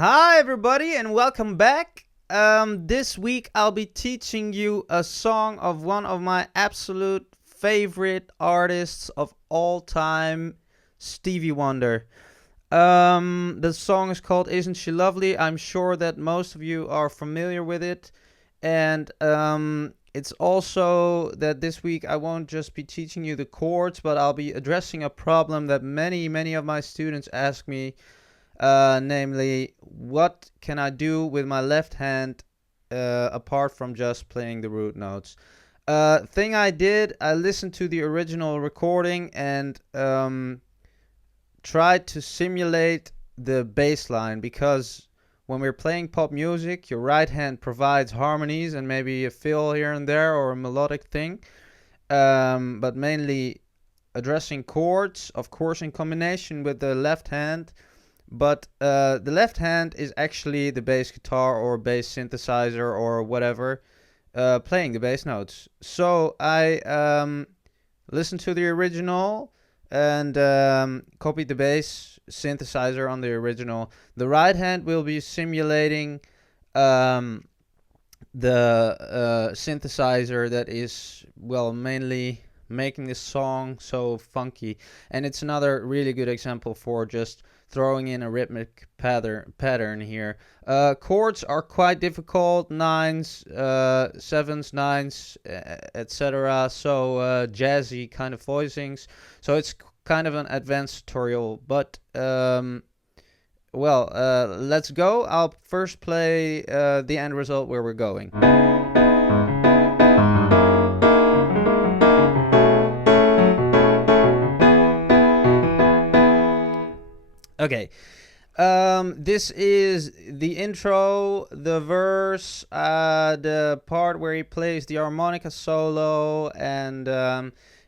Hi, everybody, and welcome back. This week I'll be teaching you a song of one of my absolute favorite artists of all time, Stevie Wonder. The song is called Isn't She Lovely? I'm sure that most of you are familiar with it. And it's also that this week I won't just be teaching you the chords, but I'll be addressing a problem that many of my students ask me. Namely, what can I do with my left hand apart from just playing the root notes? Thing I did, I listened to the original recording and tried to simulate the bass line, because when we're playing pop music, your right hand provides harmonies and maybe a fill here and there or a melodic thing, but mainly addressing chords, of course, in combination with the left hand. But the left hand is actually the bass guitar or bass synthesizer or whatever, playing the bass notes. So I listened to the original and copied the bass synthesizer on the original. The right hand will be simulating the synthesizer that is, well, mainly making this song so funky. And it's another really good example for just throwing in a rhythmic pattern here. Chords are quite difficult, nines, sevens, nines, etc. So jazzy kind of voicings. So it's kind of an advanced tutorial, but let's go. I'll first play the end result where we're going. Okay. This is the intro, the verse, the part where he plays the harmonica solo, and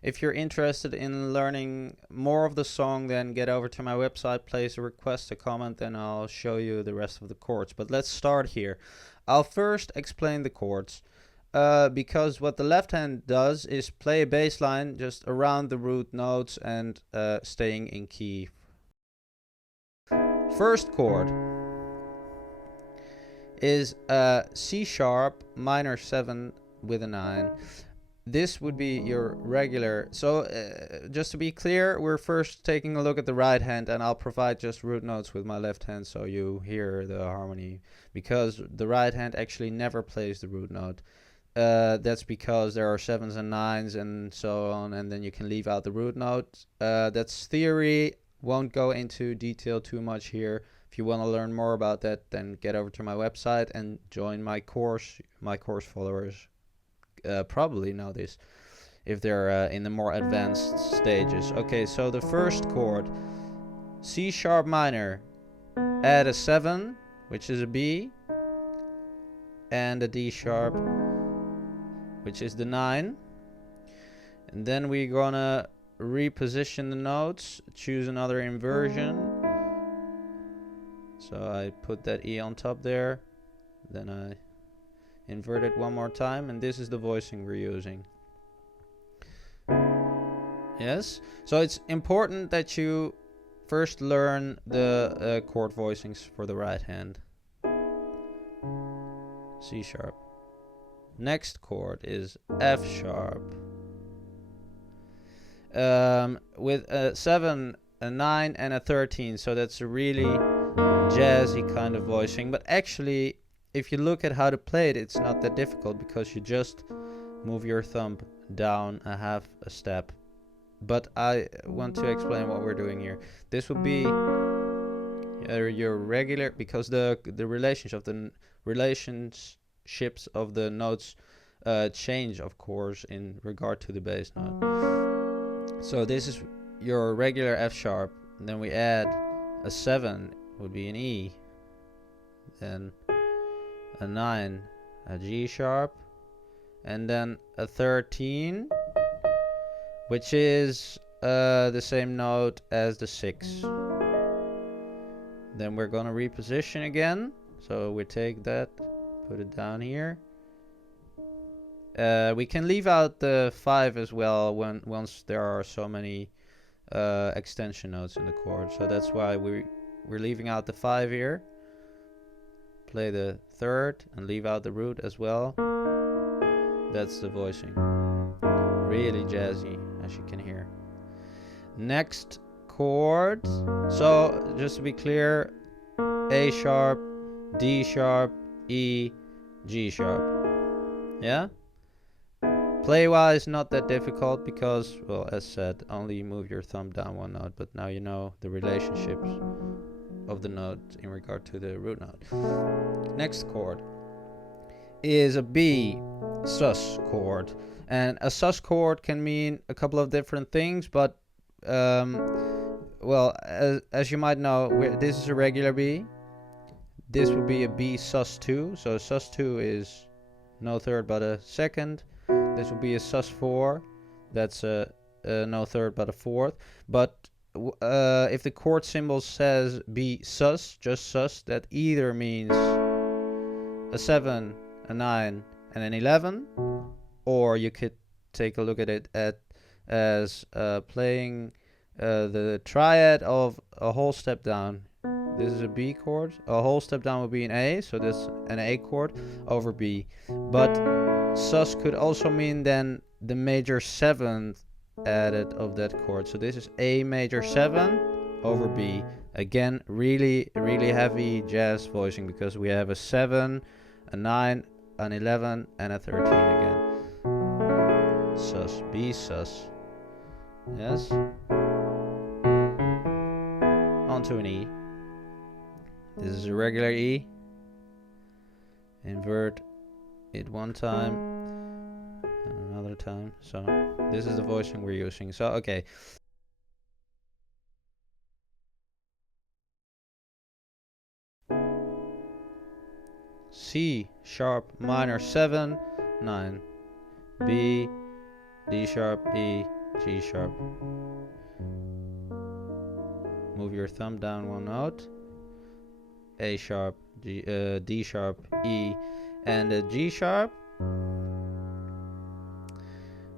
if you're interested in learning more of the song, then get over to my website, place a request, a comment, and I'll show you the rest of the chords. But let's start here. I'll first explain the chords, because what the left hand does is play a bass line just around the root notes and staying in key. First chord is C sharp minor 7 with a 9. This would be your regular. So just to be clear, we're first taking a look at the right hand, and I'll provide just root notes with my left hand so you hear the harmony, because the right hand actually never plays the root note. That's because there are 7s and 9s and so on, and then you can leave out the root note. That's theory. Won't go into detail too much here. If you want to learn more about that, then get over to my website and join my course. My course followers probably know this if they're in the more advanced stages. Okay, so the first chord, C sharp minor, add a 7, which is a B, and a D sharp, which is the 9. And then we're gonna reposition the notes, choose another inversion. So I put that E on top there, then I invert it one more time, and this is the voicing we're using. Yes, so it's important that you first learn the chord voicings for the right hand. C sharp. Next chord is F sharp. With a 7, a 9, and a 13, so that's a really jazzy kind of voicing. But actually, if you look at how to play it, it's not that difficult, because you just move your thumb down a half a step. But I want to explain what we're doing here. This would be your regular, because the relationships of the notes change, of course, in regard to the bass note. So this is your regular F sharp, and then we add a 7, would be an E, then a 9, a G sharp, and then a 13, which is the same note as the 6. Then we're gonna reposition again, so we take that, put it down here. We can leave out the 5 as well once there are so many extension notes in the chord. So that's why we're leaving out the 5 here. play the third and leave out the root as well. That's the voicing. Really jazzy, as you can hear. Next chord. So just to be clear, A sharp, D sharp, E, G sharp. Yeah? Play wise, not that difficult because, well, as said, only move your thumb down one note, but now you know the relationships of the note in regard to the root note. Next chord is a B sus chord, and a sus chord can mean a couple of different things, but well, as you might know, this is a regular B. This would be a B sus 2, so sus 2 is no third but a second. This would be a sus 4, that's a no third but a fourth. But if the chord symbol says B sus, just sus, that either means a 7, a 9, and an 11, or you could take a look at it as playing the triad of a whole step down. This is a B chord. A whole step down would be an A, so that's an A chord over B. But sus could also mean then the major 7th added of that chord. So this is A major 7 over B. Again, really, really heavy jazz voicing because we have a 7, a 9, an 11, and a 13 again. Sus, B sus. Yes. Onto an E. This is a regular E. Invert it one time and another time. So this is the voicing we're using. So okay. C sharp minor 7, 9. B, D sharp, E, G sharp. Move your thumb down one note. A sharp, D sharp, E, and a G sharp.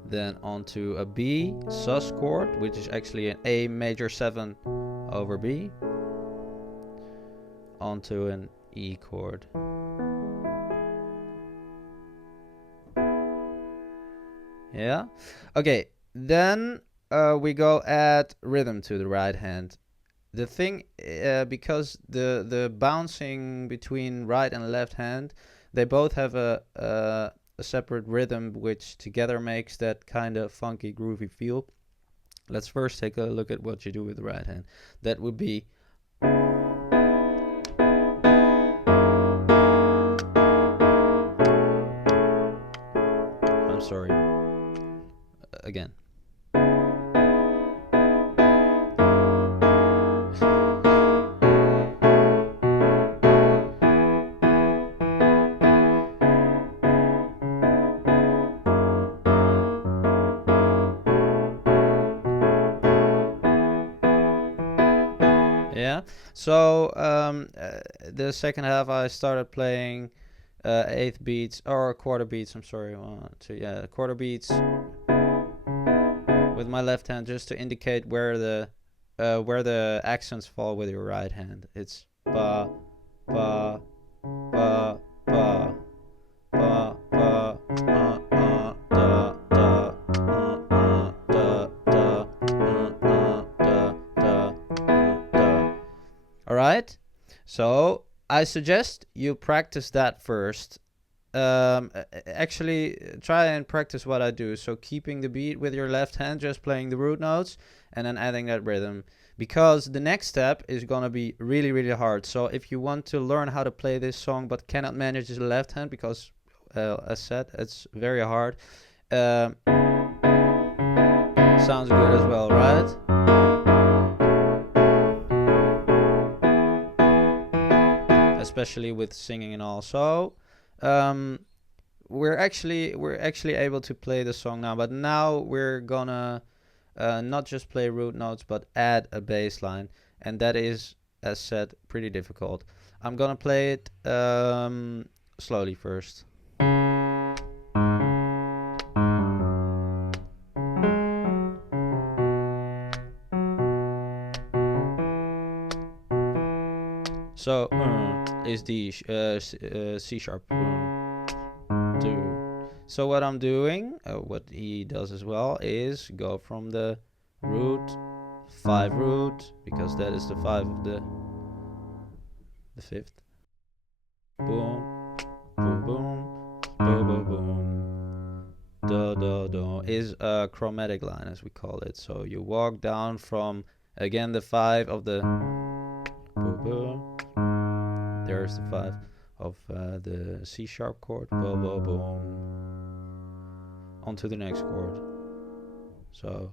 Then onto a B sus chord, which is actually an A major 7 over B. Onto an E chord. Yeah. Okay. Then we go add rhythm to the right hand. The thing, because the bouncing between right and left hand, they both have a separate rhythm, which together makes that kind of funky, groovy feel. Let's first take a look at what you do with the right hand. That would be. I'm sorry. Again. Yeah. So the second half I started playing eighth beats or quarter beats. I'm sorry, 1, 2, yeah, quarter beats with my left hand, just to indicate where the accents fall with your right hand. It's ba ba ba ba ba ba da da da da da da da. All right. So I suggest you practice that first. Actually, try and practice what I do. So keeping the beat with your left hand, just playing the root notes, and then adding that rhythm. Because the next step is gonna be really, really hard. So if you want to learn how to play this song but cannot manage the left hand, because as said, it's very hard. Sounds good as well, right? Especially with singing and all. So we're actually able to play the song now, but now we're gonna not just play root notes but add a bass line, and that is, as said, pretty difficult. I'm gonna play it slowly first. So is D, C sharp. Do. So what I'm doing, what he does as well, is go from the root, 5 root, because that is the 5 of the 5th. Boom, boom, boom, boom, boom, boom. Do, do, do is a chromatic line, as we call it. So you walk down from, again, the 5 of the boom, boom. There's the 5 of the C sharp chord, boom, boom, boom, onto the next chord. So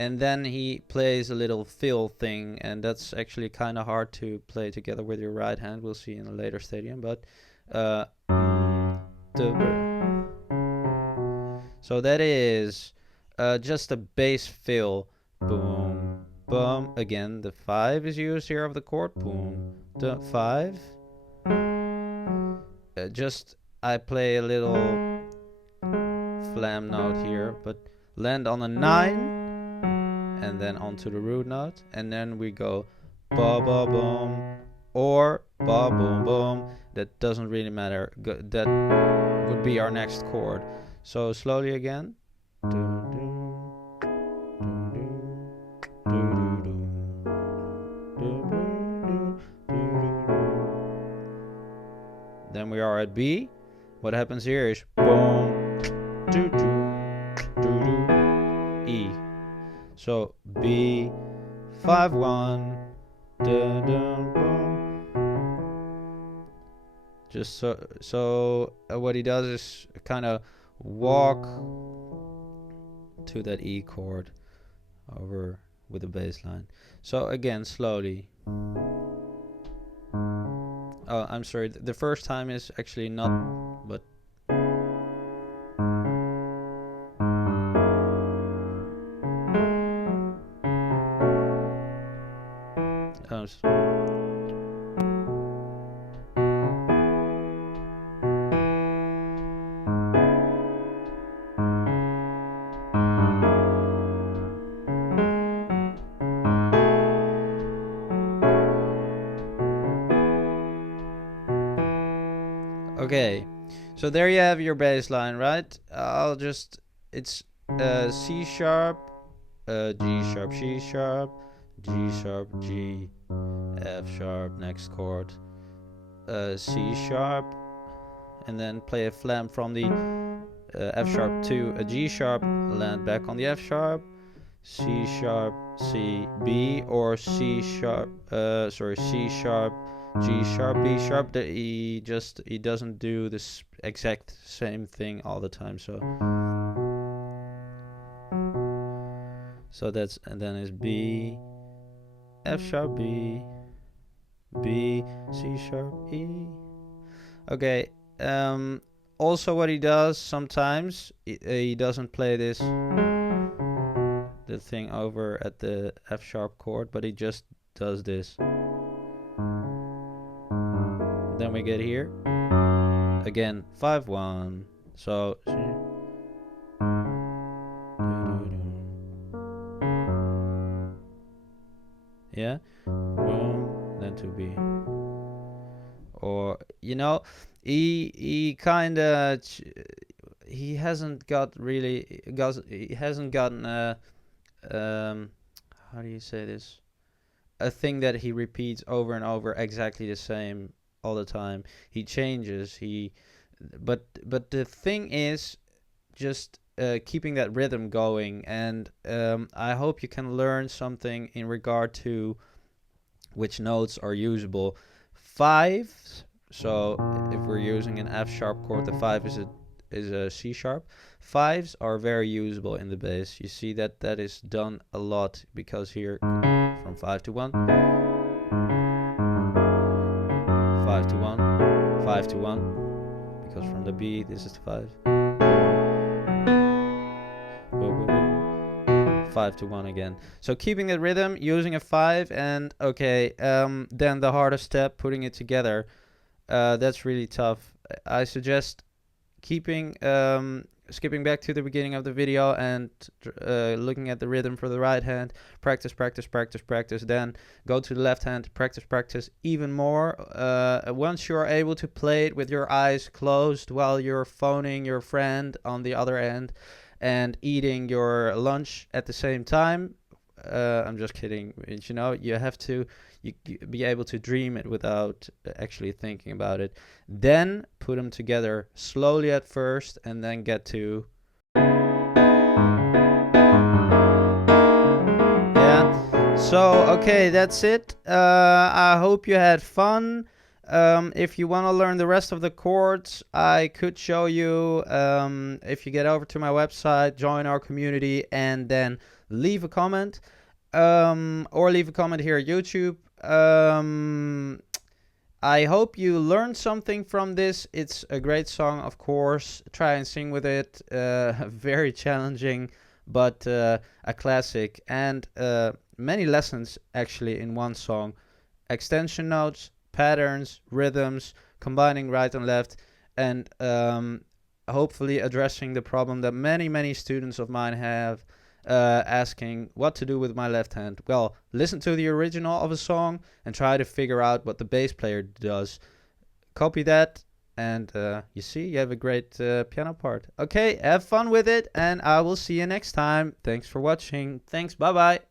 and then he plays a little fill thing, and that's actually kind of hard to play together with your right hand. We'll see in a later stadium, but so that is just a bass fill. Boom, boom. Again, the 5 is used here of the chord. Boom, the 5. Just I play a little flam note here, but land on a 9. And then onto the root note, and then we go ba ba boom or ba boom boom. That doesn't really matter. That would be our next chord. So slowly again. Then we are at B. What happens here is boom, do do do do, E. So B, 5 1, dun, dun, boom. Just so what he does is kind of walk to that E chord over with the bass line. So again, slowly. Oh, I'm sorry. The first time is actually not, but. Okay, so there you have your bass line, right? It's C sharp, G sharp, C sharp, G sharp, G, F sharp, next chord, C sharp, and then play a flam from the F sharp to a G sharp, land back on the F sharp, C sharp, C, B, or C sharp, C sharp, G sharp, B sharp. He doesn't do this exact same thing all the time. So that's, and then it's B, F sharp, B, B, C sharp, E. Okay. Also, what he does sometimes, he doesn't play the thing over at the F sharp chord, but he just does this. Then we get here again, 5 1. So yeah, then to B. Or he kind of he hasn't gotten how do you say this, a thing that he repeats over and over exactly the same all the time. He changes, but the thing is just keeping that rhythm going, and I hope you can learn something in regard to which notes are usable. 5, so if we're using an F sharp chord, the 5 is a C sharp. 5s are very usable in the bass. You see that is done a lot, because here from 5 to 1, 5 to 1, 5 to 1, because from the B this is the 5. 5 to 1 again. So keeping that rhythm, using a 5, and okay, then the hardest step, putting it together. That's really tough. I suggest keeping skipping back to the beginning of the video and looking at the rhythm for the right hand, practice, practice, practice, practice, then go to the left hand, practice, practice even more. Once you're able to play it with your eyes closed while you're phoning your friend on the other end and eating your lunch at the same time, I'm just kidding. You know, you have to you be able to dream it without actually thinking about it. Then put them together slowly at first, and then get to yeah. So okay, that's it. I hope you had fun. If you want to learn the rest of the chords, I could show you. If you get over to my website, join our community, and then leave a comment, or leave a comment here at YouTube. I hope you learned something from this. It's a great song, of course. Try and sing with it. Very challenging, but a classic. And many lessons actually in one song. Extension notes, patterns, rhythms, combining right and left, and hopefully addressing the problem that many students of mine have, asking what to do with my left hand. Well, listen to the original of a song and try to figure out what the bass player does. Copy that, and you see, you have a great piano part. Okay, have fun with it, and I will see you next time. Thanks for watching. Thanks, bye bye.